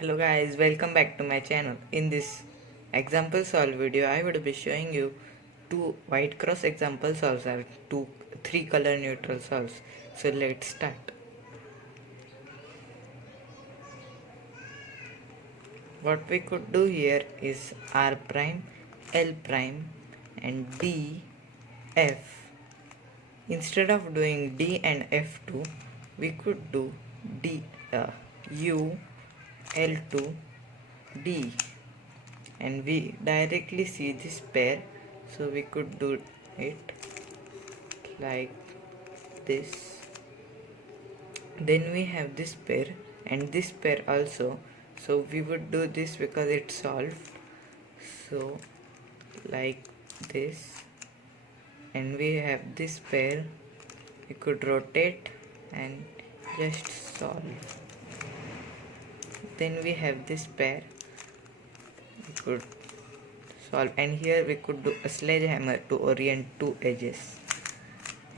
Hello guys, welcome back to my channel. In this example solve video, I would be showing you two white cross example solves and three color neutral solves. So let's start. What we could do here is R prime, L prime and D, F. Instead of doing D and F2, we could do D, U, L2, D. And we directly see this pair, so we could do it like this. Then we have this pair and this pair also, so we would do this because it's solved, so like this. And we have this pair, we could rotate and just solve. Then we have this pair, we could solve, and here we could do a sledgehammer to orient two edges,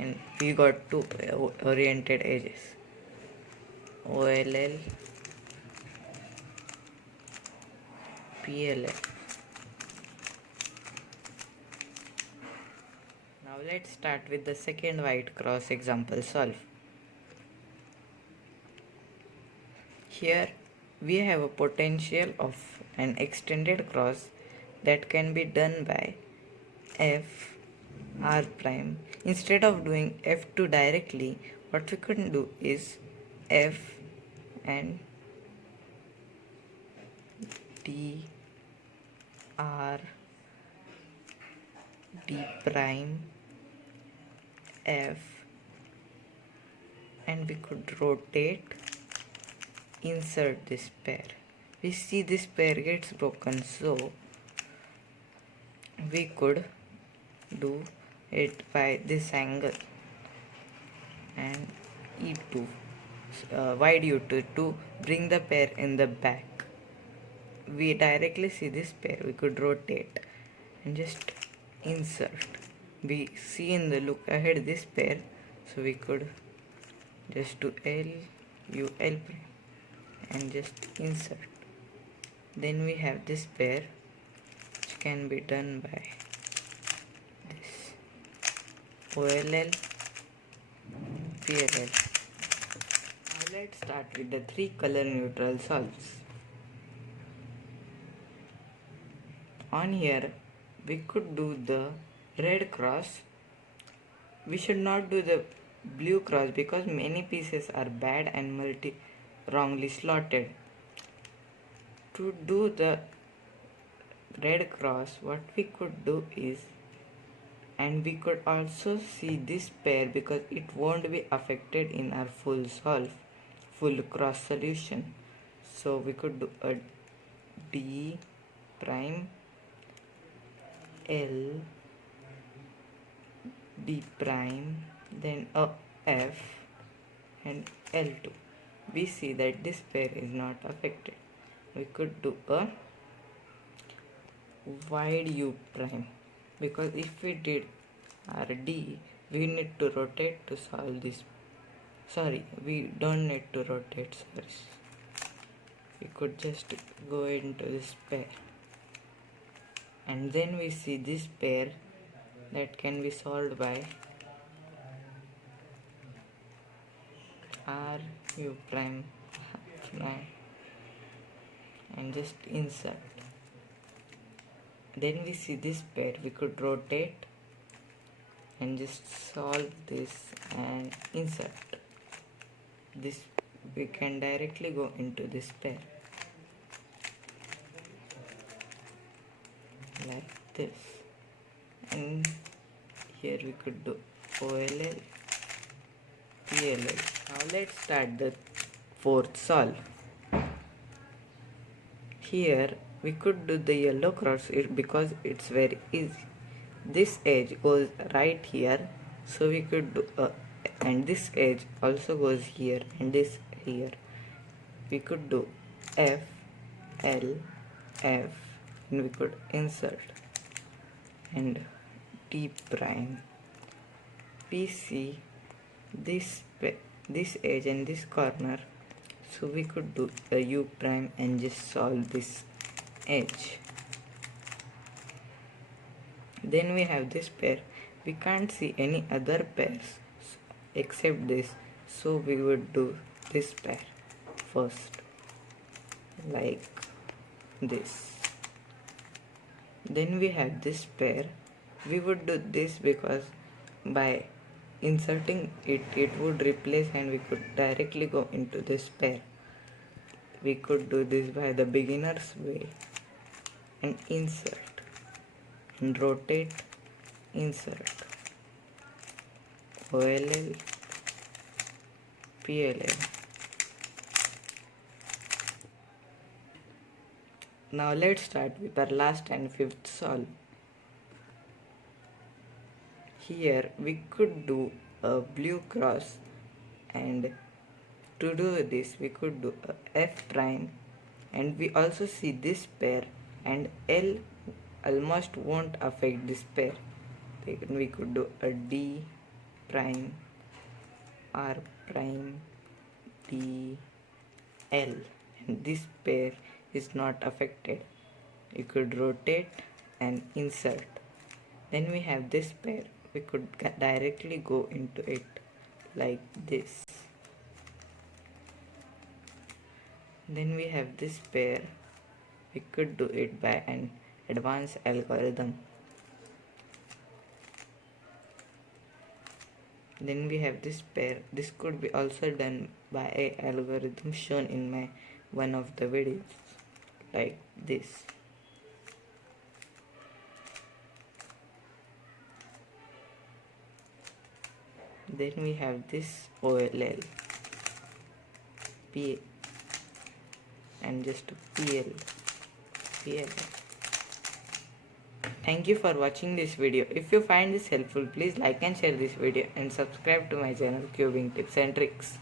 and we got two oriented edges, OLL, PLL. Now let's start with the second white cross example solve. Here we have a potential of an extended cross that can be done by F R prime. Instead of doing F2 directly, what we can do is F and D R D prime F, and we could rotate, insert this pair. We see this pair gets broken, so we could do it by this angle and E2, wide U2 to bring the pair in the back. We directly see this pair, we could rotate and just insert. We see in the look ahead this pair, so we could just do L, U, L prime and just insert. Then we have this pair which can be done by this OLL, PLL. Now let's start with the three color neutral solves. On here we could do the red cross. We should not do the blue cross because many pieces are bad and wrongly slotted. To do the red cross, what we could do is, and we could also see this pair because it won't be affected in our full cross solution. So we could do a D prime, L, D prime, then a F and L2. We see that this pair is not affected. We could do a wide U prime because if we did our D, we need to rotate to solve this. Sorry, we don't need to rotate, sorry. We could just go into this pair. And then we see this pair that can be solved by R, U prime, and just insert. Then we see this pair, we could rotate and just solve this and insert. This we can directly go into this pair like this, and here we could do OLL, PLL. Now let's start the fourth solve. Here we could do the yellow cross because it's very easy. This edge goes right here, so we could do and this edge also goes here and this here. We could do F, L, F, and we could insert and D prime. We see this edge and this corner, So we could do a u prime and just solve this edge. Then we have this pair. We can't see any other pairs except this, so we would do this pair first, like this. Then we have this pair. We would do this because by inserting it would replace and we could directly go into this pair. We could do this by the beginner's way and insert and rotate, insert, OLL, PLL. Now let's start with our last and fifth solve. Here we could do a blue cross, and to do this we could do a F prime, and we also see this pair, and L almost won't affect this pair. Then we could do a D prime, R prime, D, L, and this pair is not affected. You could rotate and insert. Then we have this pair. We could directly go into it like this. Then we have this pair. We could do it by an advanced algorithm. Then we have this pair. This could be also done by a algorithm shown in my one of the videos, like this. Then we have this OLL, P, and just PL. Thank you for watching this video. If you find this helpful, please like and share this video and subscribe to my channel Cubing Tips and Tricks.